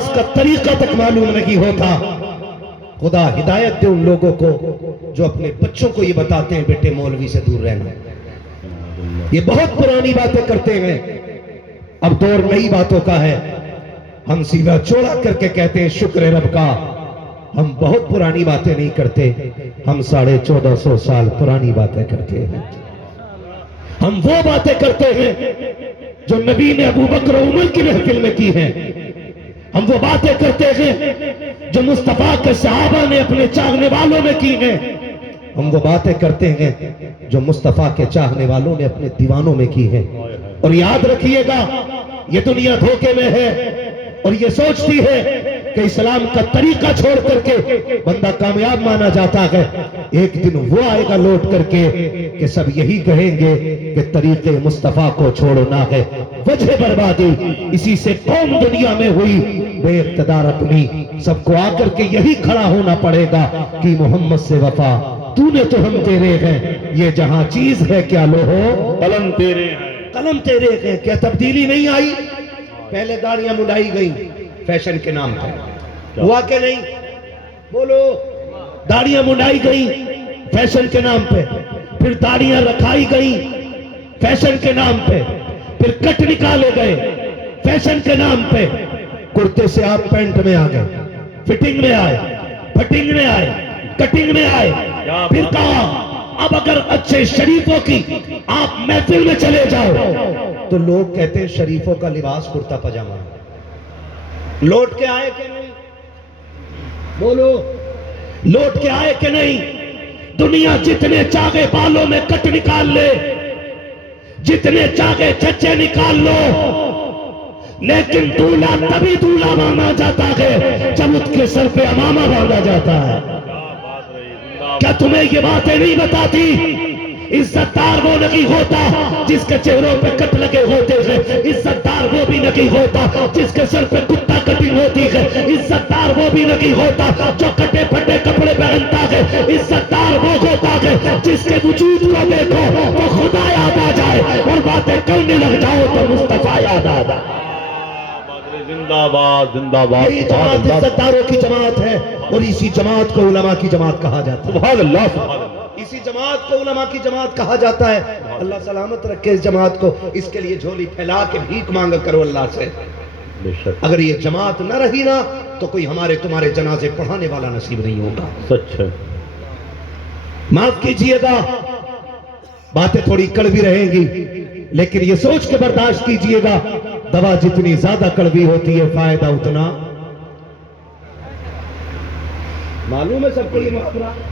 نماز کا طریقہ تک معلوم نہیں ہوتا. خدا ہدایت دے ان لوگوں کو جو اپنے بچوں کو یہ بتاتے ہیں بیٹے مولوی سے دور رہنا. یہ بہت پرانی باتیں کرتے ہیں. اب دور نئی باتوں کا ہے. ہم سیدھا چوڑا کر کے کہتے ہیں شکر رب کا. ہم بہت پرانی باتیں نہیں کرتے. ہم 1450 سال پرانی باتیں کرتے ہیں. ہم وہ باتیں کرتے ہیں جو نبی نے ابو بکر و عمر کی محفل میں کی ہیں. ہم وہ باتیں کرتے ہیں جو مصطفیٰ کے صحابہ نے اپنے چاہنے والوں میں کی ہیں. ہم وہ باتیں کرتے ہیں جو مصطفیٰ کے چاہنے والوں نے اپنے دیوانوں میں کی ہیں. اور یاد رکھیے گا یہ دنیا دھوکے میں ہے اور یہ سوچتی ہے کہ اسلام کا طریقہ چھوڑ کر کے بندہ کامیاب مانا جاتا ہے. ایک دن وہ آئے گا لوٹ کر کے کہ سب یہی کہیں گے کہ طریقے مصطفیٰ کو چھوڑنا ہے. وجہ بربادی اسی سے قوم دنیا میں ہوئی بے اقتدار اپنی. سب کو آ کر کے یہی کھڑا ہونا پڑے گا کہ محمد سے وفا تو نے تو ہم تیرے ہیں. یہ جہاں چیز ہے کیا لو ہو قلم تیرے ہیں. قلم تیرے ہیں. کیا تبدیلی نہیں آئی؟ پہلے داڑیاں مڈائی گئیں فیشن کے نام پر. ہوا کہ نہیں؟ بولو. داڑیاں مڈائی گئیں فیشن کے نام پہ. پھر داڑیاں رکھائی گئیں فیشن کے نام پہ. پھر کٹ نکالے گئے فیشن کے نام پہ. کرتے سے آپ پینٹ میں آ گئے, فٹنگ میں آئے, فٹنگ میں آئے, کٹنگ میں آئے. پھر کہا اب اگر اچھے شریفوں کی آپ محفل میں چلے جاؤ تو لوگ کہتے ہیں شریفوں کا لباس کرتا پجامہ. لوٹ کے آئے کہ نہیں؟ بولو. لوٹ کے آئے کہ نہیں؟ دنیا جتنے چاہے بالوں میں کٹ نکال لے, جتنے چاہے چچے نکال لو, لیکن دولہا تبھی دولہا مانا جاتا ہے جب اس کے سر پہ امامہ باندھا جاتا ہے. کیا تمہیں یہ باتیں نہیں بتاتی؟ عزت دار وہ نہیں ہوتا جس کے چہروں پہ کٹ لگے ہوتے ہیں. عزت دار وہ بھی نہیں ہوتا جس کے سر پہ کتا کٹنگ ہوتی ہے. عزت دار وہ بھی نہیں ہوتا جو کٹے پھٹے کپڑے پہنتا ہے. عزت دار وہ ہوتا ہے جس کے وجود کو دیکھو تو خدا یاد آ جائے اور باتیں کرنے لگ جاؤ تو مصطفیٰ یاد آ جائے. زندہ باد زندہ باد. یہی جماعت عزت داروں کی جماعت ہے اور اسی جماعت کو علماء کی جماعت کہا جاتا ہے. سبحان اللہ سبحان اللہ. اسی جماعت کو علماء کی جماعت کہا جاتا ہے. اللہ سلامت رکھے اس جماعت کو. اس کے لیے جھولی پھیلا کے بھیک مانگا کرو اللہ سے. اگر یہ جماعت نہ رہی نا تو کوئی ہمارے تمہارے جنازے پڑھانے والا نصیب نہیں ہوگا. سچ ہے. معاف کیجئے گا باتیں تھوڑی کڑوی رہیں گی لیکن یہ سوچ کے برداشت کیجئے گا دوا جتنی زیادہ کڑوی ہوتی ہے فائدہ اتنا. معلوم ہے سب کو یہ مفہوم؟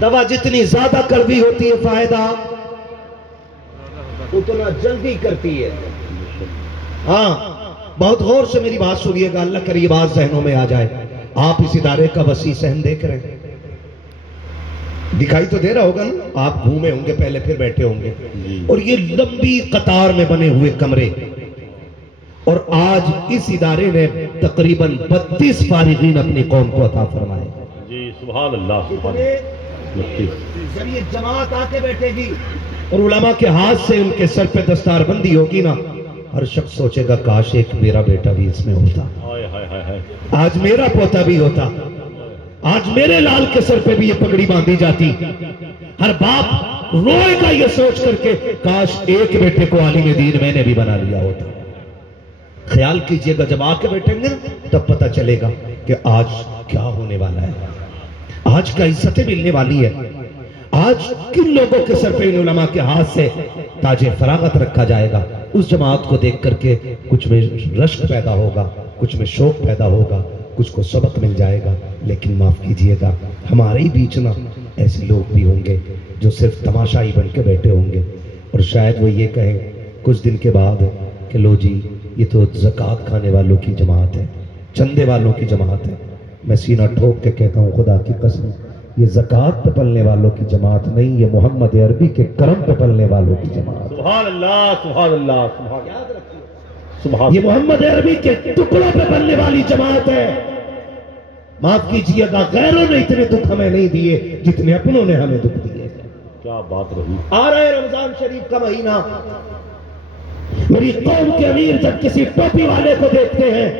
دوا جتنی زیادہ کڑوی ہوتی ہے فائدہ اتنا جلدی کرتی ہے. ہاں بہت غور سے میری بات سنیے گا, اللہ کرے یہ بات ذہنوں میں آ جائے. آپ اس ادارے کا وسیع صحن دیکھ رہے ہیں, دکھائی تو دے رہا ہوگا نا. آپ گھومے ہوں گے پہلے پھر بیٹھے ہوں گے. اور یہ لمبی قطار میں بنے ہوئے کمرے, اور آج اس ادارے نے تقریباً 32 فارغین اپنی قوم کو عطا فرمائے. جی سبحان اللہ سبحان اللہ. جب یہ جماعت آ کے بیٹھے گی اور علماء کے ہاتھ سے ان کے سر پہ دستار بندی ہوگی نا, ہر شخص سوچے گا کاش ایک میرا بیٹا بھی اس میں ہوتا, آج میرا پوتا بھی ہوتا, آج میرے لال کے سر پہ بھی یہ پگڑی باندھی جاتی. ہر باپ روئے گا یہ سوچ کر کے کاش ایک بیٹے کو عالم دین میں نے بھی بنا لیا ہوتا. خیال کیجئے گا جب آ کے بیٹھیں گے تب پتہ چلے گا کہ آج کیا ہونے والا ہے, آج کا عزتیں ملنے والی ہے. آج کن لوگوں کے سر پہ ان علماء کے ہاتھ سے تاج فراغت رکھا جائے گا. اس جماعت کو دیکھ کر کے کچھ میں رشک پیدا ہوگا, کچھ میں شوق پیدا ہوگا, کچھ کو سبق مل جائے گا. لیکن معاف کیجئے گا ہمارے ہی بیچ نا ایسے لوگ بھی ہوں گے جو صرف تماشائی بن کے بیٹھے ہوں گے, اور شاید وہ یہ کہیں کچھ دن کے بعد کہ لو جی یہ تو زکوٰۃ کھانے والوں کی جماعت ہے, چندے والوں کی جماعت ہے. میں سینہ ٹھوک کے کہتا ہوں خدا کی قسم یہ زکوٰۃ پہ پلنے والوں کی جماعت نہیں, یہ محمد عربی کے کرم پہ پلنے والوں کی جماعت. سبحان اللہ سبحان اللہ سبحان. یاد رکھیے سبحان. یہ محمد عربی کے ٹکڑوں پہ پلنے والی جماعت ہے. معاف کیجئے گا غیروں نے اتنے دکھ ہمیں نہیں دیے جتنے اپنوں نے ہمیں دکھ دیے. کیا بات رہی. آ رہا ہے رمضان شریف کا مہینہ, میری قوم کے امیر جب کسی ٹوپی والے کو دیکھتے ہیں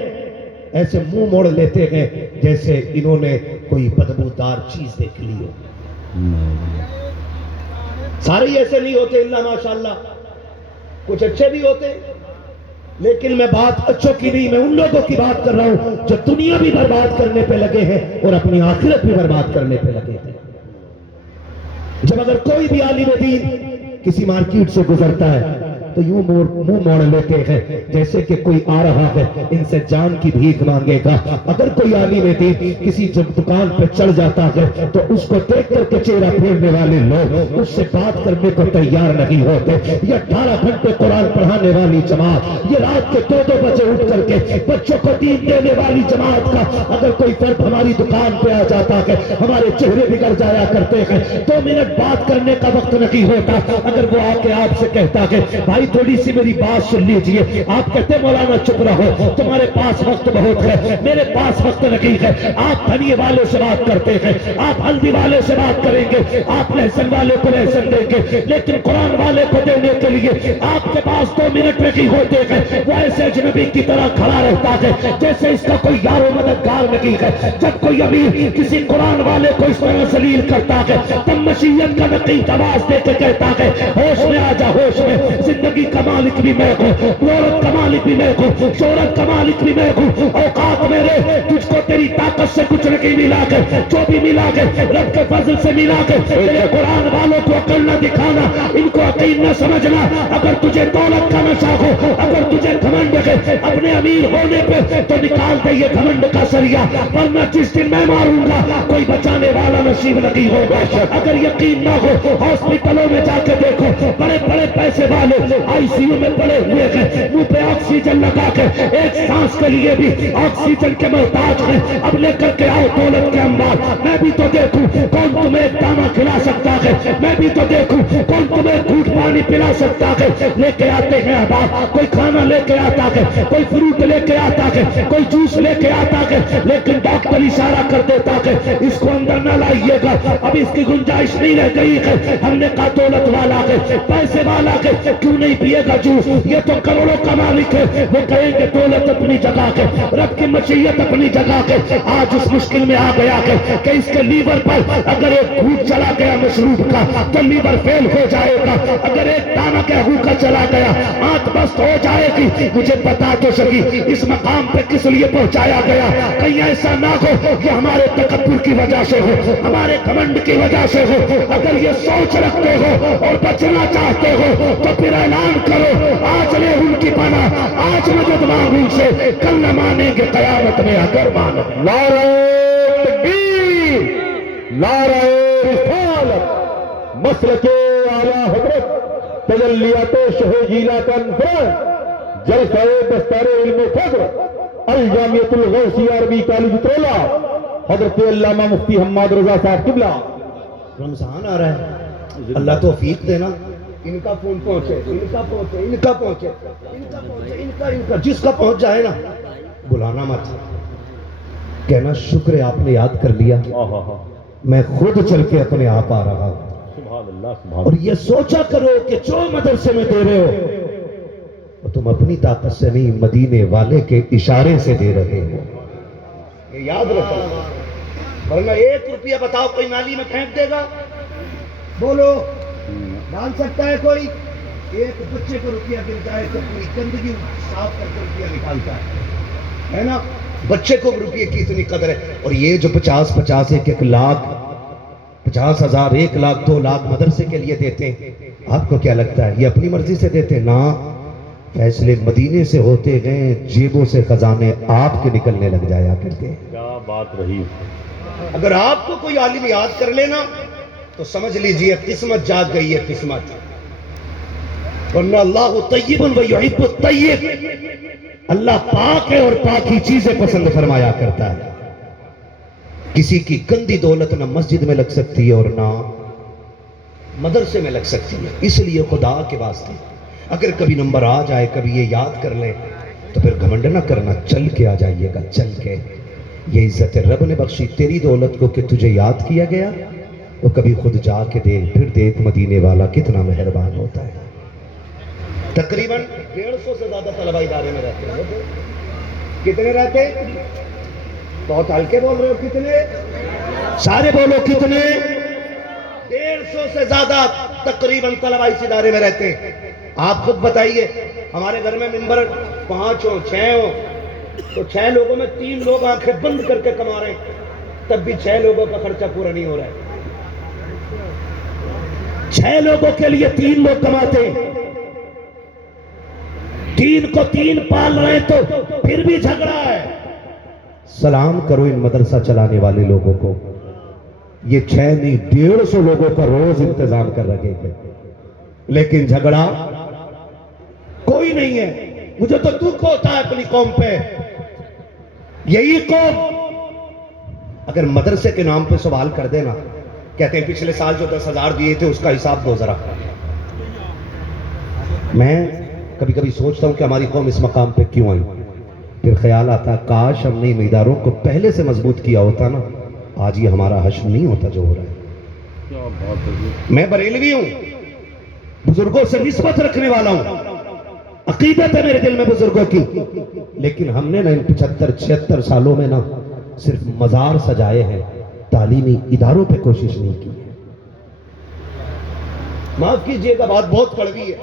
ایسے منہ موڑ لیتے ہیں جیسے انہوں نے کوئی بدبودار چیز دیکھ لی ہو. سارے ہی ایسے نہیں ہوتے الا ماشاءاللہ، کچھ اچھے بھی ہوتے، لیکن میں بات اچھوں کی نہیں، میں ان لوگوں کی بات کر رہا ہوں جو دنیا بھی برباد کرنے پہ لگے ہیں اور اپنی آخرت بھی برباد کرنے پہ لگے ہیں. جب اگر کوئی بھی عالم دین کسی مارکیٹ سے گزرتا ہے تو یوں منہ موڑ لیتے ہیں جیسے کہ کوئی آ رہا ہے ان سے جان کی بھیک مانگے گا. اگر کوئی عالم دین کسی جب دکان پہ چڑھ جاتا ہے تو اس کو دیکھ کر کے چہرہ پھیرنے والے لوگ اس سے بات کرنے کو تیار نہیں ہوتے. یہ 18 گھنٹے قرآن پڑھانے والی جماعت، یہ رات کے 2 بجے اٹھ کر کے بچوں کو دین دینے والی جماعت کا اگر کوئی فرد ہماری دکان پہ آ جاتا ہے ہمارے چہرے بگڑ جایا کرتے ہیں. 2 منٹ بات کرنے کا وقت نہیں ہوتا. اگر وہ آ کے آپ سے کہتا ہے بھائی تھوڑی سی میری بات سن لیجئے، آپ کہتے مولانا چپ رہو، تمہارے پاس وقت بہت ہے، میرے پاس وقت نہیں ہے. آپ دھنیے والے سے بات کرتے ہیں، آپ ہلدی والے سے بات کریں گے، آپ لہسن والے کو لہسن دیں گے، لیکن قرآن والے کو دینے کے لیے آپ کے پاس 2 منٹ میں نہیں ہوتے ہیں. وہ ایسے اجنبی کی طرح کھڑا رہتا ہے جیسے اس کا کوئی یار و مددگار نہیں ہے. جب کوئی امیر کسی قرآن والے کو اس طرح ذلیل کرتا ہے تب مشیت کا نقیب آواز دے کے کہتا ہے ہوش میں آ جا، ہوش میں، زندگی کا مالک بھی میں ہوں، دولت کا مالک بھی میں ہوں، شہرت کا مالک بھی میں ہوں. اوقات میرے تجھ کو تیری طاقت سے کچھ نہیں ملا کے، جو بھی ملا کے رب کے فضل سے ملا کے. تیرے قرآن والوں کو عقل نہ دکھانا، ان کو عقید نہ سمجھنا. اگر تجھے دولت کا نشہ ہو، اگر تجھے گھمنڈ ہے اپنے امیر ہونے پہ تو نکال دے یہ گھمنڈ کا سریا، ورنہ جس دن میں ماروں گا کوئی بچانے والا نصیب نہیں ہوگا. اگر یقین نہ ہو ہاسپٹلوں میں جا کے دیکھو، بڑے بڑے پیسے والے آئی سی یو میں پڑے ہوئے ہیں، منہ پہ آکسیجن لگا کے ایک سانس کے لیے بھی آکسیجن کے محتاج ہیں. اب لے کر کے آؤ دولت کے انبار، میں بھی تو دیکھوں کون تمہیں ایک دانہ کھلا سکتا ہے، میں بھی تو دیکھوں کون تمہیں ایک گھونٹ پانی پلا سکتا ہے. لے کے آتے ہیں احباب، کوئی کھانا لے کے آتا ہے، کوئی فروٹ لے کے آتا ہے، کوئی جوس لے کے آتا ہے، لیکن ڈاکٹر اشارہ کر دیتا ہے اس کو اندر نہ لائیے گا، اب اس کی گنجائش نہیں رہ گئی ہے. ہم نے کہا دولت والا ہے، پیسے والا ہے، کیوں نہیں پیے گا جوس، یہ تو کروڑوں کا مالک ہے. وہ کہیں گے دولت اپنی جگہ ہے، رب کی مشیت اپنی جگہ ہے. آج اس مشکل میں آ گیا ہے کہ اس کے لیور پر اگر ایک گھونٹ چلا گیا مشروب کا تو لیور فیل ہو جائے گا. اگر ایک دانہ گیہوں کا چلا گیا آنکھ بست ہو جائے گی. مجھے بتا تو سکی اس مقام پہ کس لیے پہنچایا گیا؟ کہیں ایسا نہ ہو کہ ہمارے تکبر کی وجہ سے ہو، ہمارے گھمنڈ کی وجہ سے ہو. اگر یہ سوچ رکھتے ہو اور بچنا چاہتے ہو تو پھر اعلان کرو آج لے ان کی پناہ، آج مدد مانگ ان سے، کل نہ مانیں گے قیامت میں اگر مانو. نعرہ تکبیر، نعرہ رسالت، مسلک اعلیٰ حضرت تجلیات شہ جیلا کا انفراد، جلسہ دستار علم فضل الجامعۃ الغوثیہ عربی کالج ترولا، حضرت علامہ مفتی حماد رضا صاحب قبلہ. رمضان آ رہا ہے، اللہ توفیق دینا. ان کا فون پہنچے، ان کا پہنچے، ان کا پہنچے، ان کا پہنچے، ان کا جس کا پہنچ جائے نا بلانا مت، کہنا شکر ہے آپ نے یاد کر لیا، میں خود چل کے اپنے آپ آ رہا ہوں. سبحان اللہ، سبحان اور یہ سوچا کرو کہ جو مدرسے میں دے رہے ہو تم اپنی طاقت سے نہیں، مدینے والے کے اشارے سے دے رہے ہو. یہ یاد رکھو، ورنہ 1 روپیہ بتاؤ کوئی نالی میں پھینک دے گا؟ بولو، ڈال سکتا ہے کوئی؟ ایک بچے کو روپیہ ملتا ہے تو پوری گندگی صاف کر کے روپیہ نکالتا ہے نا. بچے کو روپیے کی اتنی قدر ہے. اور یہ جو 50 1 لاکھ 50,000 1 لاکھ 2 لاکھ مدرسے کے لیے دیتے ہیں، آپ کو کیا لگتا ہے یہ اپنی مرضی سے دیتے ہیں؟ نا، فیصلے مدینے سے ہوتے گئے، جیبوں سے خزانے آپ کے نکلنے لگ جایا کرتے ہیں. کیا بات رہی. اگر آپ کو کوئی عالم یاد کر لینا تو سمجھ لیجئے قسمت جاگ گئی ہے، قسمت. ورنہ اللہ طیب و یحب الطیب، اللہ پاک ہے اور پاک ہی چیزیں پسند فرمایا کرتا ہے. کسی کی گندی دولت نہ مسجد میں لگ سکتی ہے اور نہ مدرسے میں لگ سکتی ہے. اس لیے خدا کے واسطے اگر کبھی نمبر آ جائے، کبھی یہ یاد کر لیں تو پھر گھمنڈ نہ کرنا، چل کے آ جائیے گا، چل کے. یہ عزت رب نے بخشی تیری دولت کو کہ تجھے یاد کیا گیا، وہ کبھی خود جا کے دیکھ، پھر دیکھ مدینے والا کتنا مہربان ہوتا ہے. تقریباً 150 سے زیادہ طلبہ ادارے میں رہتے ہیں. کتنے رہتے؟ بہت ہلکے بول رہے ہو، کتنے؟ سارے بولو کتنے؟ 150 سے زیادہ تقریباً طلبہ اس ادارے میں رہتے ہیں۔ آپ خود بتائیے، ہمارے گھر میں ممبر 5 ہو 6 ہو تو 6 لوگوں میں 3 لوگ آنکھیں بند کر کے کما رہے ہیں، تب بھی 6 لوگوں کا خرچہ پورا نہیں ہو رہا ہے۔ 6 لوگوں کے لیے 3 لوگ کماتے ہیں، 3 کو 3 پال رہے ہیں تو پھر بھی جھگڑا ہے۔ سلام کرو ان مدرسہ چلانے والے لوگوں کو، یہ 6 نہیں 150 لوگوں کا روز انتظام کر رکھے تھے، لیکن جھگڑا کوئی نہیں ہے۔ مجھے تو دکھ ہوتا ہے اپنی قوم پہ، یہی قوم اگر مدرسے کے نام پہ سوال کر دینا، کہتے ہیں پچھلے سال جو 10,000 دیے تھے اس کا حساب دو ذرا۔ میں کبھی کبھی سوچتا ہوں کہ ہماری قوم اس مقام پہ کیوں آئی، پھر خیال آتا کاش ہم نے ان اداروں کو پہلے سے مضبوط کیا ہوتا نا، آج یہ ہمارا حشر نہیں ہوتا جو ہو رہا ہے۔ میں بریلوی ہوں، بزرگوں سے نسبت رکھنے والا ہوں، عقیدت ہے میرے دل میں بزرگوں کی، لیکن ہم نے نا ان 75-76 سالوں میں نا صرف مزار سجائے ہیں، تعلیمی اداروں پہ کوشش نہیں کی ہے۔ معاف کیجئے گا بات بہت کڑوی ہے،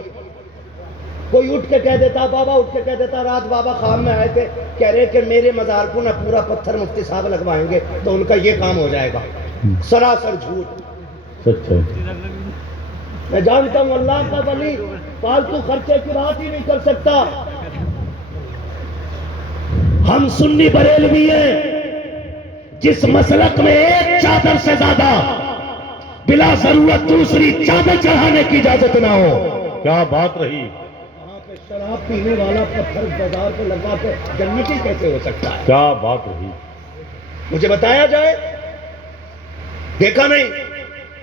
کوئی اٹھ کے کہہ دیتا، بابا اٹھ کے کہہ دیتا، رات بابا خواب میں آئے تھے کہہ رہے کہ میرے مزار کو نا پورا پتھر مفتی صاحب لگوائیں گے تو ان کا یہ کام ہو جائے گا۔ سراسر جھوٹ۔ سچ ہے۔ میں جانتا ہوں اللہ کا ولی فالتو خرچے کی بات ہی نہیں کر سکتا۔ ہم سنی بریلوی ہیں، جس مسلک میں ایک چادر سے زیادہ بلا ضرورت دوسری چادر چڑھانے کی اجازت نہ ہو۔ کیا بات رہی۔ وہاں پہ شراب پینے والا پتھر بازار پہ لگا کے جنتی کیسے ہو سکتا ہے؟ کیا بات رہی۔ مجھے بتایا جائے، دیکھا نہیں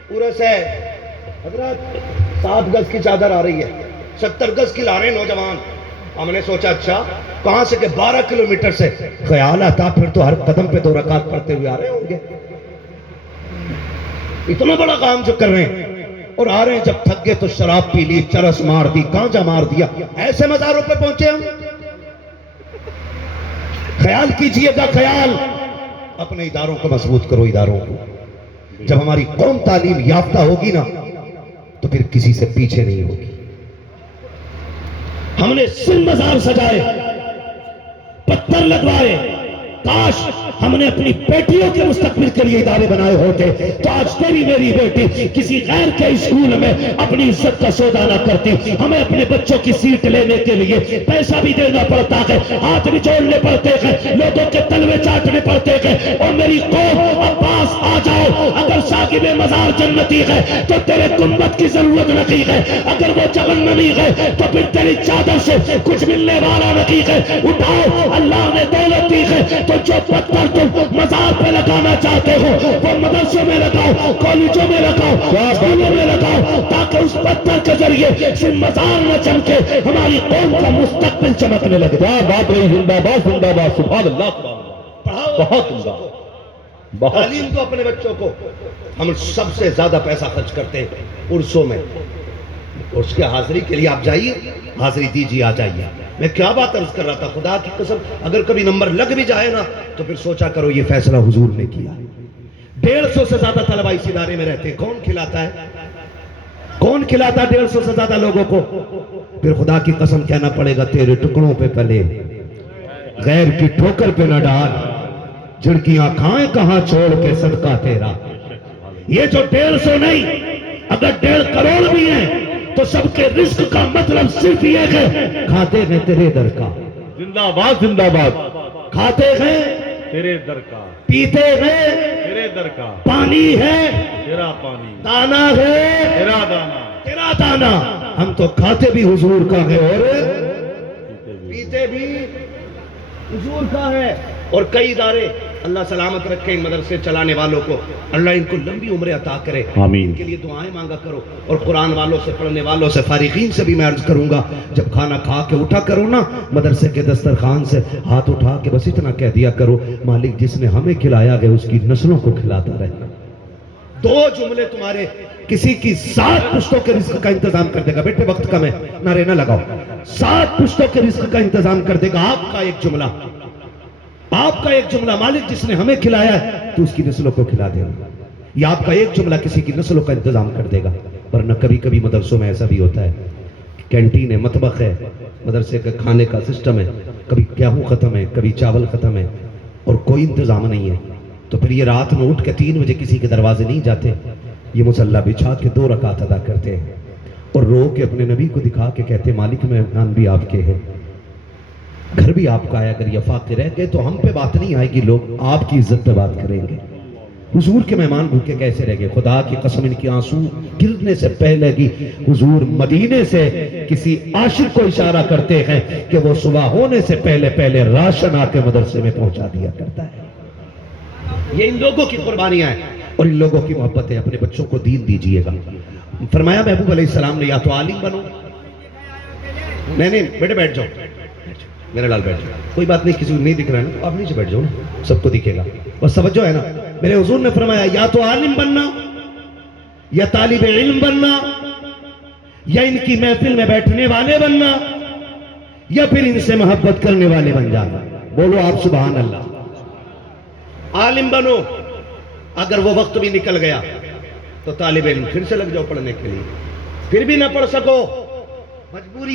پورے سے حضرت 7 گز کی چادر آ رہی ہے، 70 گز کی لا رہے ہیں نوجوان۔ ہم نے سوچا اچھا کہاں سے کہ 12 کلومیٹر سے، خیال آتا پھر تو ہر قدم پہ 2 رکعت پڑھتے ہوئے آ رہے ہوں گے، اتنا بڑا کام جو کر رہے ہیں، اور آ رہے ہیں جب تھک گئے تو شراب پی لی، چرس مار دی، گانجا مار دیا، ایسے مزاروں پہ پہنچے ہم۔ خیال کیجئے گا، خیال اپنے اداروں کو مضبوط کرو، اداروں کو۔ جب ہماری قوم تعلیم یافتہ ہوگی نا تو پھر کسی سے پیچھے نہیں ہوگی۔ ہم نے صرف مزار سجائے، پتھر لگوائے، کاش ہم نے اپنی بیٹیوں کے مستقبل کے لیے ادارے بنائے ہوتے تو آج تیری میری بیٹی کسی غیر کے اسکول میں اپنی عزت کا سودا نہ کرتی۔ ہمیں اپنے بچوں کی سیٹ لینے کے لیے پیسہ بھی دینا پڑتا ہے، ہاتھ بھی جوڑنے پڑتے ہیں، لوگوں کے تلوے چاٹنے پڑتے ہیں۔ اور میری قوم عباس آ جاؤ، اگر صاحب مزار جنتی ہے تو تیرے گنبد کی ضرورت نہیں ہے، اگر وہ جہنمی ہے تو پھر تیری چادر سے کچھ ملنے والا نہیں ہے۔ اٹھاؤ، اللہ نے دولت دی ہے تو جو پتھر تم مزار پہ لگانا چاہتے ہو وہ مدرسوں میں لگاؤ، کالجوں میں لگاؤ، اسکولوں میں لگاؤ، تاکہ اس پتھر کے ذریعے صرف مزار نہ چمکے، ہماری قوم کا مستقبل چمکنے لگے۔ کیا بات رہی، زندہ باد زندہ باد، سبحان اللہ سبحان اللہ۔ پڑھاؤ بہت عمدہ، بہت تعلیم کو اپنے بچوں کو۔ ہم سب سے زیادہ پیسہ خرچ کرتے ہیں عرسوں میں، اس کے حاضری کے لیے آپ جائیے، حاضری دیجیے، آ جائیے۔ میں کیا بات عرض کر رہا تھا، خدا کی قسم اگر کبھی نمبر لگ بھی جائے نا تو پھر سوچا کرو یہ فیصلہ حضور نے کیا۔ 150 سے زیادہ طلبہ اس ادارے میں رہتے ہیں، کون کھلاتا ہے؟ کون کھلاتا 150 سے زیادہ لوگوں کو؟ پھر خدا کی قسم کہنا پڑے گا تیرے ٹکڑوں پہ پلے، غیر کی ٹھوکر پہ نہ ڈال، جھڑکیاں کھائیں کہاں چھوڑ کے صدقہ تیرا۔ یہ جو 150 نہیں، اگر 1.5 کروڑ بھی ہیں تو سب کے رزق کا مطلب صرف یہ ہے کھاتے ہیں تیرے در کا، زندہ باد زندہ باد، کھاتے ہیں تیرے در کا، پیتے ہیں تیرے در کا، پانی ہے تیرا پانی، دانا ہے تیرا دانا، تیرا دانا۔ ہم تو کھاتے بھی حضور کا ہے اور پیتے بھی حضور کا ہے۔ اور کئی ادارے، اللہ سلامت رکھے ان مدرسے چلانے والوں کو، اللہ ان کو لمبی عمریں عطا کرے، آمین۔ ان کے لیے دعائیں مانگا کرو۔ اور قرآن والوں سے، پڑھنے والوں سے، فارغین سے بھی میں عرض کروں گا جب کھانا کھا کے اٹھا کرو نا مدرسے کے دسترخوان سے، ہاتھ اٹھا کے بس اتنا کہہ دیا کرو مالک جس نے ہمیں کھلایا گیا اس کی نسلوں کو کھلاتا رہے۔ 2 جملے تمہارے کسی کی 7 پشتوں کے رزق کا انتظام کر دے گا۔ بیٹے وقت کم ہے، نعرے نہ لگاؤ۔ 7 پشتوں کے رزق کا انتظام کر دے گا آپ کا ایک جملہ۔ آپ کا ایک جملہ مالک جس نے ہمیں کھلایا ہے تو اس کی نسلوں کو کھلا دینا، یا آپ کا ایک جملہ کسی کی نسلوں کا انتظام کر دے گا۔ ورنہ کبھی کبھی مدرسوں میں ایسا بھی ہوتا ہے، کینٹین ہے، مطبخ ہے، مدرسے کا کھانے کا سسٹم ہے، کبھی گیہوں ختم ہے، کبھی چاول ختم ہے، اور کوئی انتظام نہیں ہے، تو پھر یہ رات میں اٹھ کے 3 بجے کسی کے دروازے نہیں جاتے، یہ مصلی بچھا کے 2 رکعت ادا کرتے ہیں اور رو کے اپنے نبی کو دکھا کے کہتے ہیں مالک مہمان بھی آپ کے ہیں، گھر بھی آپ کا ہے، اگر یہ فاقے رہ گئے تو ہم پہ بات نہیں آئے گی، لوگ آپ کی عزت پہ بات کریں گے۔ حضور کے مہمان بھوکے کیسے رہ گئے؟ خدا کی قسم ان کی آنسو گرنے سے پہلے کی حضور مدینے سے کسی عاشق کو اشارہ کرتے ہیں کہ وہ صبح ہونے سے پہلے راشن آ کے مدرسے میں پہنچا دیا کرتا ہے۔ یہ ان لوگوں کی قربانیاں ہیں اور ان لوگوں کی محبت ہے۔ اپنے بچوں کو دین دیجئے گا۔ فرمایا محبوب علیہ السلام نے یا تو عالم بنو، نہیں بیٹے بیٹھ جاؤ، میرا لال بیٹھ جاؤ، کوئی بات نہیں، کسی کو نہیں دکھ رہا ہے نا آپ نیچے بیٹھ جاؤ نا، سب کو دکھے گا، بس توجہ ہے نا۔ میرے حضور نے فرمایا یا تو عالم بننا، یا طالب علم بننا، یا ان کی محفل میں بیٹھنے والے بننا، یا پھر ان سے محبت کرنے والے بن جانا۔ بولو آپ سبحان اللہ۔ عالم بنو، اگر وہ وقت بھی نکل گیا تو طالب علم پھر سے لگ جاؤ پڑھنے کے لیے، پھر بھی نہ پڑھ سکو، مجبوری